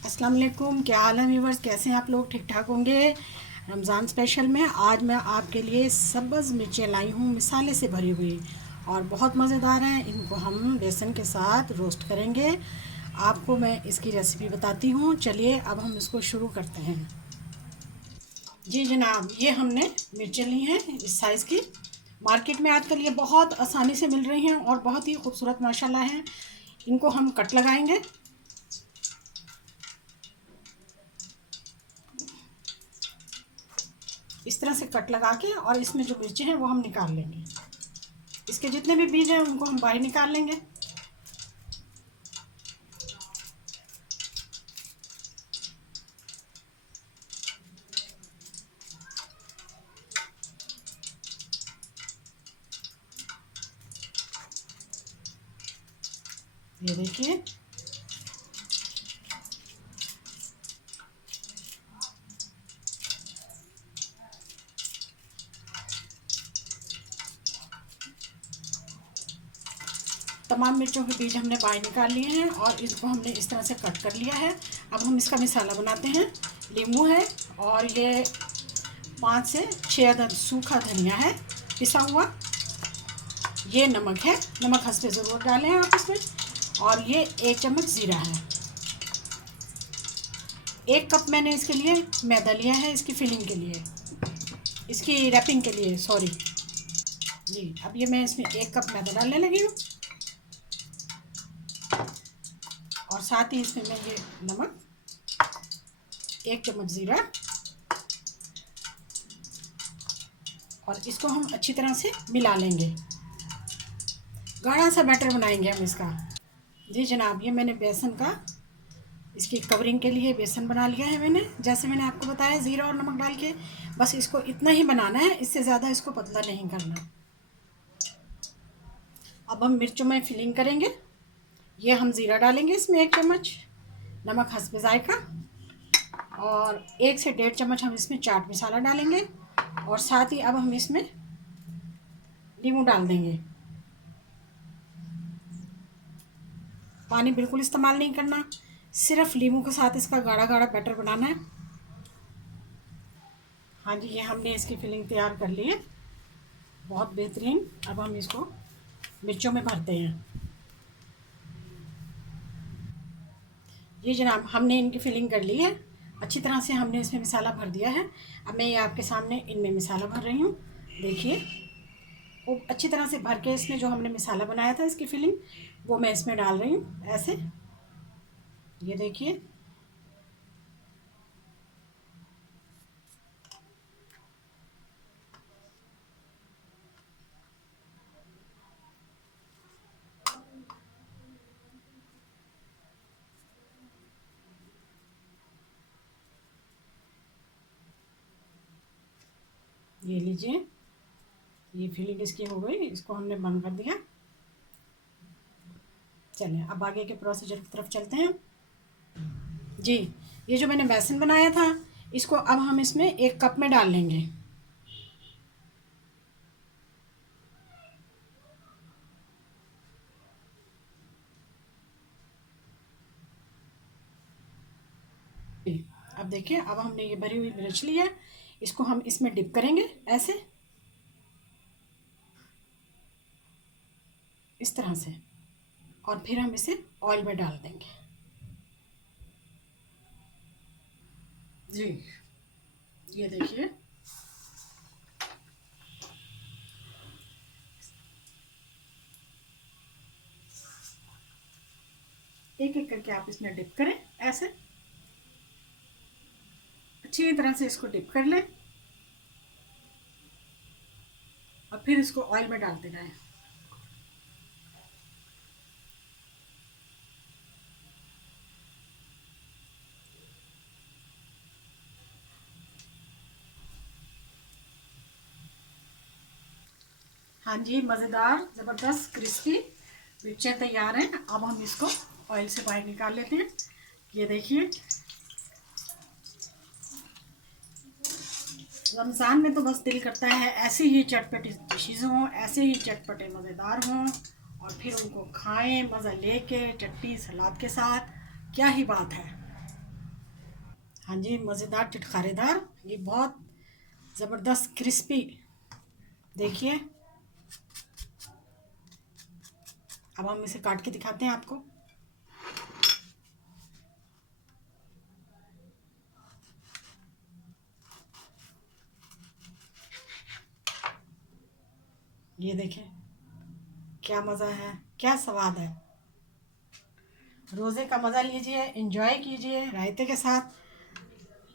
अस्सलाम वालेकुम, क्या हाल है व्यूवर्स? कैसे हैं आप लोग? ठीक ठाक होंगे। रमज़ान स्पेशल में आज मैं आपके लिए सब्ज़ मिर्चें लाई हूँ, मिसाले से भरी हुई और बहुत मज़ेदार हैं। इनको हम बेसन के साथ रोस्ट करेंगे। आपको मैं इसकी रेसिपी बताती हूँ। चलिए अब हम इसको शुरू करते हैं। जी जनाब, ये हमने मिर्चें ली हैं इस साइज़ की। मार्केट में आजकल ये बहुत आसानी से मिल रही हैं और बहुत ही खूबसूरत माशाल्लाह हैं। इनको हम कट लगाएंगे। इस तरह से कट लगा के और इसमें जो मिर्चें हैं वो हम निकाल लेंगे। इसके जितने भी बीज हैं उनको हम बाहर निकाल लेंगे। ये देखिए, तमाम मिर्चों के बीज हमने बाहर निकाल लिए हैं और इसको हमने इस तरह से कट कर लिया है। अब हम इसका मसाला बनाते हैं। नींबू है और ये 5 से 6 अदद सूखा धनिया है पिसा हुआ। ये नमक है, नमक हंसपे ज़रूर डालें आप इसमें। और ये 1 चम्मच ज़ीरा है। 1 कप मैंने इसके लिए मैदा लिया है, इसकी फिलिंग के लिए, इसकी रैपिंग के लिए, सॉरी जी। अब ये मैं इसमें 1 कप मैदा डालने लगी हूँ और साथ ही इसमें मैं ये नमक, 1 चम्मच ज़ीरा और इसको हम अच्छी तरह से मिला लेंगे। गाढ़ा सा बैटर बनाएंगे हम इसका। जी जनाब, ये मैंने बेसन का, इसकी कवरिंग के लिए बेसन बना लिया है मैंने, जैसे मैंने आपको बताया ज़ीरा और नमक डाल के। बस इसको इतना ही बनाना है, इससे ज़्यादा इसको पतला नहीं करना। अब हम मिर्चों में फिलिंग करेंगे। ये हम ज़ीरा डालेंगे इसमें 1 चम्मच, नमक हस्बे ज़ायका और 1 से 1.5 चम्मच हम इसमें चाट मसाला डालेंगे। और साथ ही अब हम इसमें नींबू डाल देंगे। पानी बिल्कुल इस्तेमाल नहीं करना, सिर्फ नींबू के साथ इसका गाढ़ा गाढ़ा बैटर बनाना है। हाँ जी, ये हमने इसकी फिलिंग तैयार कर ली है, बहुत बेहतरीन। अब हम इसको मिर्चों में भरते हैं। ये जनाब, हमने इनकी फिलिंग कर ली है, अच्छी तरह से हमने इसमें मसाला भर दिया है। अब मैं ये आपके सामने इनमें मसाला भर रही हूँ। देखिए, वो अच्छी तरह से भर के इसमें जो हमने मसाला बनाया था इसकी फिलिंग, वो मैं इसमें डाल रही हूँ ऐसे। ये देखिए, ये लीजिए, ये फिलिंग इसकी हो गई। इसको हमने बंद कर दिया। चलें अब आगे के प्रोसीजर की तरफ चलते हैं। जी, ये जो मैंने बेसन बनाया था, इसको अब हम इसमें 1 कप में डाल लेंगे। अब देखिए, अब हमने ये भरी हुई मिर्च ली है, इसको हम इसमें डिप करेंगे ऐसे, इस तरह से, और फिर हम इसे ऑयल में डाल देंगे। जी, ये देखिए, एक एक करके आप इसमें डिप करें ऐसे, अच्छी तरह से इसको डिप कर लें और फिर इसको ऑयल में डालते जाएं। हाँ जी, मज़ेदार ज़बरदस्त क्रिस्पी मिर्चें तैयार हैं। अब हम इसको ऑयल से बाहर निकाल लेते हैं। ये देखिए, रमज़ान में तो बस दिल करता है ऐसे ही चटपटी डिशेज़ हों, ऐसे ही चटपटे मज़ेदार हों और फिर उनको खाएं मज़ा लेके, चटनी सलाद के साथ। क्या ही बात है। हाँ जी, मज़ेदार चटखारेदार, ये बहुत ज़बरदस्त क्रिस्पी। देखिए, अब हम इसे काट के दिखाते हैं आपको। ये देखें, क्या मज़ा है, क्या स्वाद है। रोज़े का मज़ा लीजिए, एंजॉय कीजिए रायते के साथ।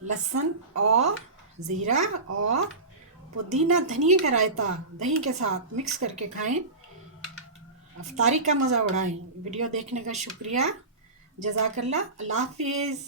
लहसुन और ज़ीरा और पुदीना धनिया का रायता दही के साथ मिक्स करके खाएं। अफ्तारी का मज़ा उड़ाएं। वीडियो देखने का शुक्रिया। जज़ाकल्लाह। अल्लाह हाफिज़।